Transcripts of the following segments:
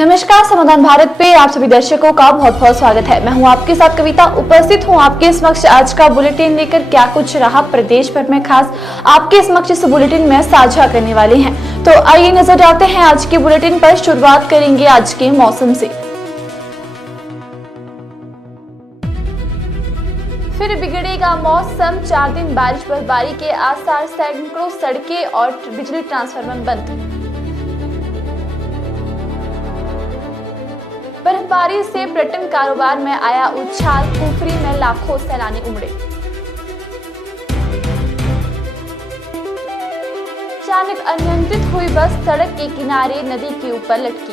नमस्कार, समाधान भारत पे आप सभी दर्शकों का बहुत बहुत स्वागत है। मैं हूं आपके साथ कविता, उपस्थित हूं आपके समक्ष आज का बुलेटिन लेकर। क्या कुछ रहा प्रदेश भर में खास, आपके समक्ष इस बुलेटिन में साझा करने वाले हैं। तो आइए नजर डालते हैं आज के बुलेटिन पर। शुरुआत करेंगे आज के मौसम से। फिर बिगड़ेगा मौसम, 4 दिन बारिश बर्फबारी के आसार, सैकड़ों सड़कें और बिजली ट्रांसफार्मर बंद। बर्फबारी से पर्यटन कारोबार में आया उछाल, कुफरी में लाखों सैलानी उमड़े। अचानक अनियंत्रित हुई बस सड़क के किनारे नदी के ऊपर लटकी।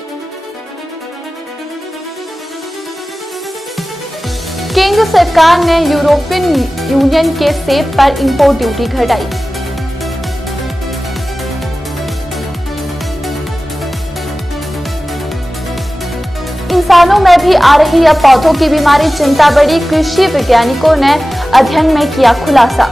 केंद्र सरकार ने यूरोपियन यूनियन के सेब पर इंपोर्ट ड्यूटी घटाई। इंसानों में भी आ रही है पौधों की बीमारी, चिंता बढ़ी। कृषि वैज्ञानिकों ने अध्ययन में किया खुलासा।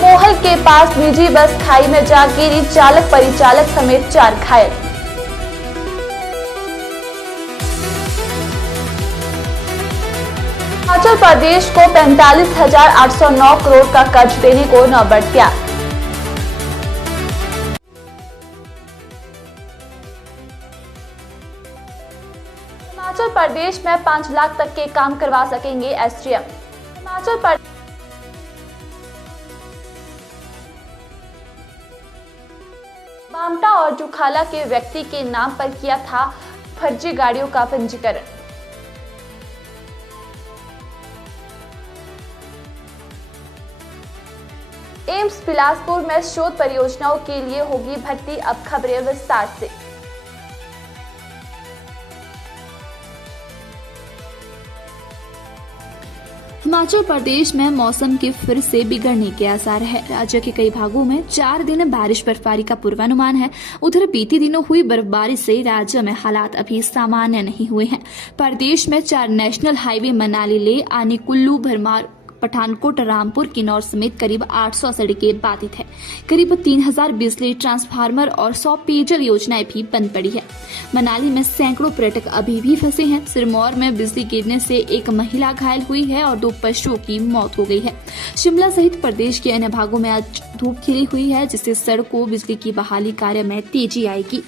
मोहल के पास निजी बस खाई में जा गिरी, चालक परिचालक समेत 4 घायल। हिमाचल प्रदेश को 45,809 करोड़ का कर्ज देने को नौबत तैयार। हिमाचल प्रदेश में 5 लाख तक के काम करवा सकेंगे एसडीएम। हिमाचल प्रदेश बामटा और जुखाला के व्यक्ति के नाम पर किया था फर्जी गाड़ियों का पंजीकरण। एम्स बिलासपुर में शोध परियोजनाओं के लिए होगी भर्ती, अब खबरें विस्तार से। हिमाचल प्रदेश में मौसम के फिर से बिगड़ने के आसार है। राज्य के कई भागों में 4 दिन बारिश बर्फबारी का पूर्वानुमान है। उधर बीते दिनों हुई बर्फबारी से राज्य में हालात अभी सामान्य नहीं हुए हैं। प्रदेश में 4 नेशनल हाईवे मनाली ले आने कुल्लू, भरमार, पठानकोट, रामपुर, किन्नौर समेत करीब 800 सड़कें बाधित है। करीब 3000 बिजली ट्रांसफार्मर और 100 पेयजल योजनाएं भी बंद पड़ी है। मनाली में सैकड़ों पर्यटक अभी भी फंसे हैं। सिरमौर में बिजली गिरने से एक महिला घायल हुई है और 2 पशुओं की मौत हो गई है। शिमला सहित प्रदेश के अन्य भागों में आज धूप खिली हुई है, जिससे सड़कों बिजली की बहाली कार्य में तेजी आएगी।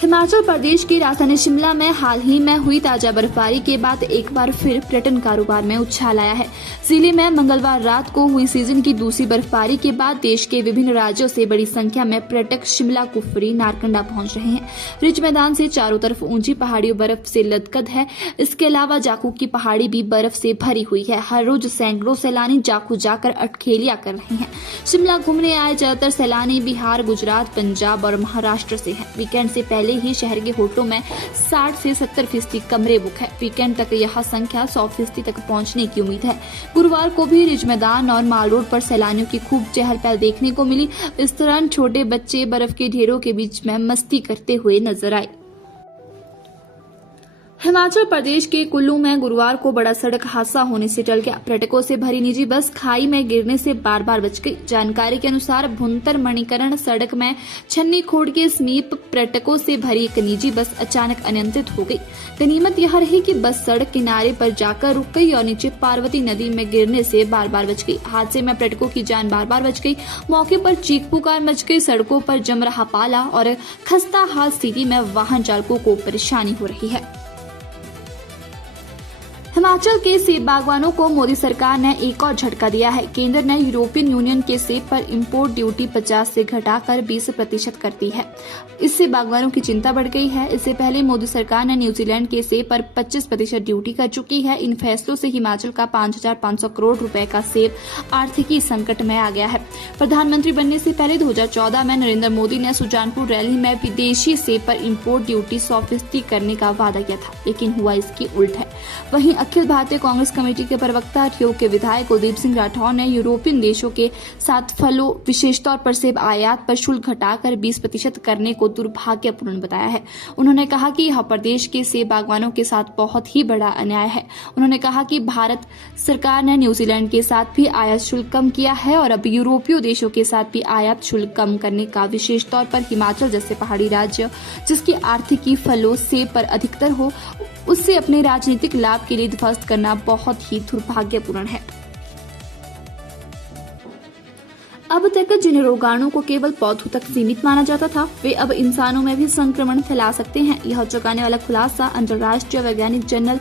हिमाचल प्रदेश की राजधानी शिमला में हाल ही में हुई ताजा बर्फबारी के बाद एक बार फिर पर्यटन कारोबार में उछाल आया है। जिले में मंगलवार रात को हुई सीजन की दूसरी बर्फबारी के बाद देश के विभिन्न राज्यों से बड़ी संख्या में पर्यटक शिमला, कुफरी, नारकंडा पहुंच रहे हैं। रिज मैदान से चारों तरफ ऊंची पहाड़ियों बर्फ से लदकद है। इसके अलावा जाखू की पहाड़ी भी बर्फ से भरी हुई है। हर रोज सैकड़ों सैलानी जाखू जाकर अटखेलियां कर रहे हैं। शिमला घूमने आए ज्यादातर सैलानी बिहार, गुजरात, पंजाब और महाराष्ट्र से हैं। वीकेंड से पहले ही शहर के होटलों में 60 से 70% कमरे बुक है। वीकेंड तक यह संख्या 100% तक पहुंचने की उम्मीद है। गुरुवार को भी रिज मैदान और माल रोड पर सैलानियों की खूब चहल पहल देखने को मिली। इस दौरान छोटे बच्चे बर्फ के ढेरों के बीच में मस्ती करते हुए नजर आए। हिमाचल प्रदेश के कुल्लू में गुरुवार को बड़ा सड़क हादसा होने से टल गया। पर्यटकों से भरी निजी बस खाई में गिरने से बार-बार बच गई। जानकारी के अनुसार भुंतर मणिकरण सड़क में छन्नी खोड़ के समीप पर्यटकों से भरी एक निजी बस अचानक अनियंत्रित हो गई। गनीमत यह रही कि बस सड़क किनारे पर जाकर रुक गई और नीचे पार्वती नदी में गिरने से बार-बार बच गई। हादसे में पर्यटकों की जान बार-बार बच गई। मौके पर चीख पुकार मच गई। सड़कों पर जम रहा पाला और खस्ता हाल स्थिति में वाहन चालकों को परेशानी हो रही है। हिमाचल के सेब बागवानों को मोदी सरकार ने एक और झटका दिया है। केंद्र ने यूरोपियन यूनियन के सेब पर इंपोर्ट ड्यूटी 50 से घटाकर 20% कर दी है। इससे बागवानों की चिंता बढ़ गई है। इससे पहले मोदी सरकार ने न्यूजीलैंड के सेब पर 25% ड्यूटी कर चुकी है। इन फैसलों से हिमाचल का 5,500 करोड़ रुपए का सेब आर्थिकी संकट में आ गया है। प्रधानमंत्री बनने से पहले 2014 में नरेंद्र मोदी ने सुजानपुर रैली में विदेशी सेब पर इंपोर्ट ड्यूटी 100% करने का वादा किया था, लेकिन हुआ इसकी उल्ट है। वहीं अखिल भारतीय कांग्रेस कमेटी के प्रवक्ता ठियोग के विधायक कुलदीप सिंह राठौर ने यूरोपियन देशों के साथ फलों, विशेष तौर पर सेब आयात पर शुल्क घटाकर 20% करने को दुर्भाग्यपूर्ण बताया है। उन्होंने कहा कि यह प्रदेश के सेब बागवानों के साथ बहुत ही बड़ा अन्याय है। उन्होंने कहा कि भारत सरकार ने न्यूजीलैंड के साथ भी आयात शुल्क कम किया है और अब यूरोपीय देशों के साथ भी आयात शुल्क कम करने का, विशेष तौर पर हिमाचल जैसे पहाड़ी राज्य जिसकी आर्थिकी फलों, सेब पर अधिकतर हो, उससे अपने राजनीतिक लाभ के लिए ध्वस्त करना बहुत ही दुर्भाग्यपूर्ण है। अब तक जिन रोगाणुओं को केवल पौधों तक सीमित माना जाता था, वे अब इंसानों में भी संक्रमण फैला सकते हैं। यह चौंकाने वाला खुलासा अंतर्राष्ट्रीय वैज्ञानिक जर्नल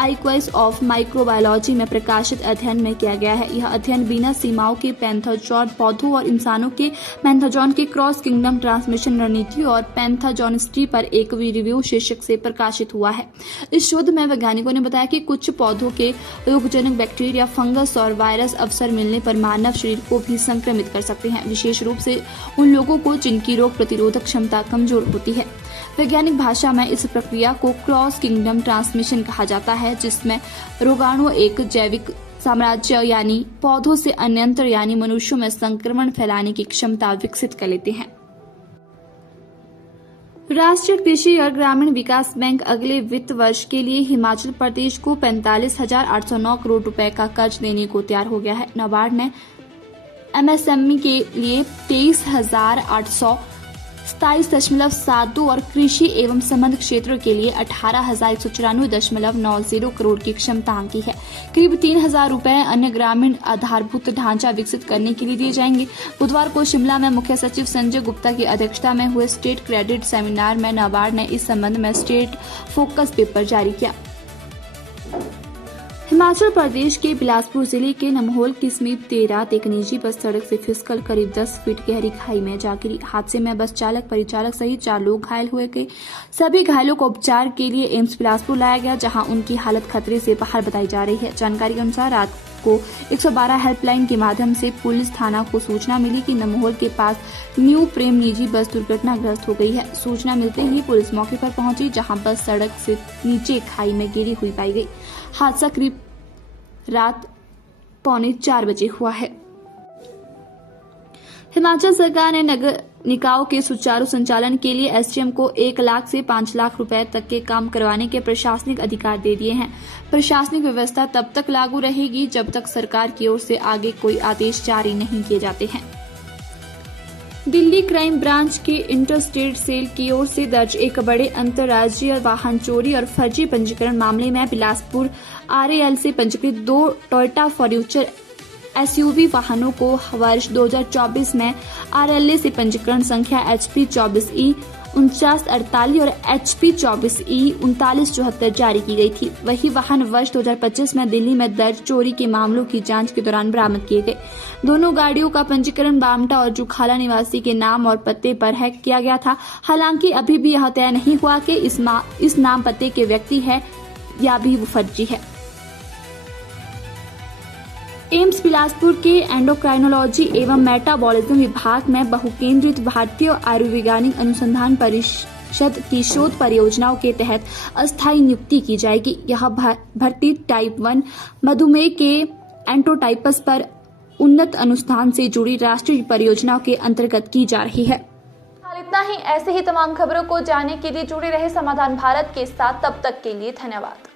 आर्काइव्स ऑफ माइक्रोबायोलॉजी में प्रकाशित अध्ययन में किया गया है। यह अध्ययन बिना सीमाओं के पैथोजोन पौधों और इंसानों के पैथोजोन के क्रॉस किंगडम ट्रांसमिशन रणनीति और पैथोजोनिसिटी पर एक रिव्यू शीर्षक से प्रकाशित हुआ है। इस शोध में वैज्ञानिकों ने बताया कि कुछ पौधों के रोगजनक बैक्टीरिया, फंगस और वायरस अवसर मिलने पर मानव शरीर को भी संक्रमित कर सकते हैं, विशेष रूप से उन लोगों को जिनकी रोग प्रतिरोधक क्षमता कमजोर होती है। वैज्ञानिक भाषा में इस प्रक्रिया को क्रॉस किंगडम ट्रांसमिशन कहा जाता है, जिसमें रोगाणु एक जैविक साम्राज्य यानी पौधों से अन्यंत्र यानी मनुष्यों में संक्रमण फैलाने की क्षमता विकसित कर लेते हैं। राष्ट्रीय कृषि और ग्रामीण विकास बैंक अगले वित्त वर्ष के लिए हिमाचल प्रदेश को 45,809 करोड़ रुपए का कर्ज देने को तैयार हो गया है। नाबार्ड ने एमएसएमई के लिए 23,827.72 और कृषि एवं संबद्ध क्षेत्रों के लिए 18,194.90 करोड़ की क्षमता आंकी है। करीब 3,000 रुपए अन्य ग्रामीण आधारभूत ढांचा विकसित करने के लिए दिए जाएंगे। बुधवार को शिमला में मुख्य सचिव संजय गुप्ता की अध्यक्षता में हुए स्टेट क्रेडिट सेमिनार में नाबार्ड ने इस संबंध में स्टेट फोकस पेपर जारी किया। हिमाचल प्रदेश के बिलासपुर जिले के नमहोल के समीप देर रात एक निजी बस सड़क से फिसलकर करीब 10 फीट गहरी खाई में जा गिरी। हादसे में बस चालक, परिचालक सहित 4 लोग घायल हुए गए। सभी घायलों को उपचार के लिए एम्स बिलासपुर लाया गया, जहां उनकी हालत खतरे से बाहर बताई जा रही है। जानकारी के अनुसार रात को 112 हेल्पलाइन के माध्यम से पुलिस थाना को सूचना मिली कि नमहोल के पास न्यू प्रेम निजी बस दुर्घटनाग्रस्त हो गई है। सूचना मिलते ही पुलिस मौके पर पहुंची, जहां बस सड़क से नीचे खाई में गिरी हुई पाई गई। हादसा करीब रात 3:45 बजे हुआ है। हिमाचल सरकार ने नगर निकायों के सुचारू संचालन के लिए एसडीएम को 1 लाख से 5 लाख रुपए तक के काम करवाने के प्रशासनिक अधिकार दे दिए हैं। प्रशासनिक व्यवस्था तब तक लागू रहेगी जब तक सरकार की ओर से आगे कोई आदेश जारी नहीं किए जाते हैं। दिल्ली क्राइम ब्रांच के इंटरस्टेट सेल की ओर से दर्ज एक बड़े अंतर्राज्यीय वाहन चोरी और फर्जी पंजीकरण मामले में बिलासपुर आरएएल से पंजीकृत 2 टोयोटा फॉर्च्यूनर एसयूवी वाहनों को वर्ष 2024 में आरएलए से पंजीकरण संख्या HP 24E 4948 और HP 24E 3974 जारी की गई थी। वही वाहन वर्ष 2025 में दिल्ली में दर्ज चोरी के मामलों की जांच के दौरान बरामद किए गए। दोनों गाड़ियों का पंजीकरण बामटा और जुखाला निवासी के नाम और पत्ते पर है किया गया था। हालांकि अभी भी यह तय नहीं हुआ कि इस नाम पते के व्यक्ति है या भी वो फर्जी है। एम्स बिलासपुर के एंडोक्राइनोलॉजी एवं मेटाबॉलिज्म विभाग में बहुकेंद्रित भारतीय आयुर्वैज्ञानिक अनुसंधान परिषद की शोध परियोजनाओं के तहत अस्थायी नियुक्ति की जाएगी। यह भर्ती टाइप 1 मधुमेह के एंटोटाइपस पर उन्नत अनुसंधान से जुड़ी राष्ट्रीय परियोजनाओं के अंतर्गत की जा रही है। इतना ही। ऐसे ही तमाम खबरों को जानने के लिए जुड़े रहे समाधान भारत के साथ। तब तक के लिए धन्यवाद।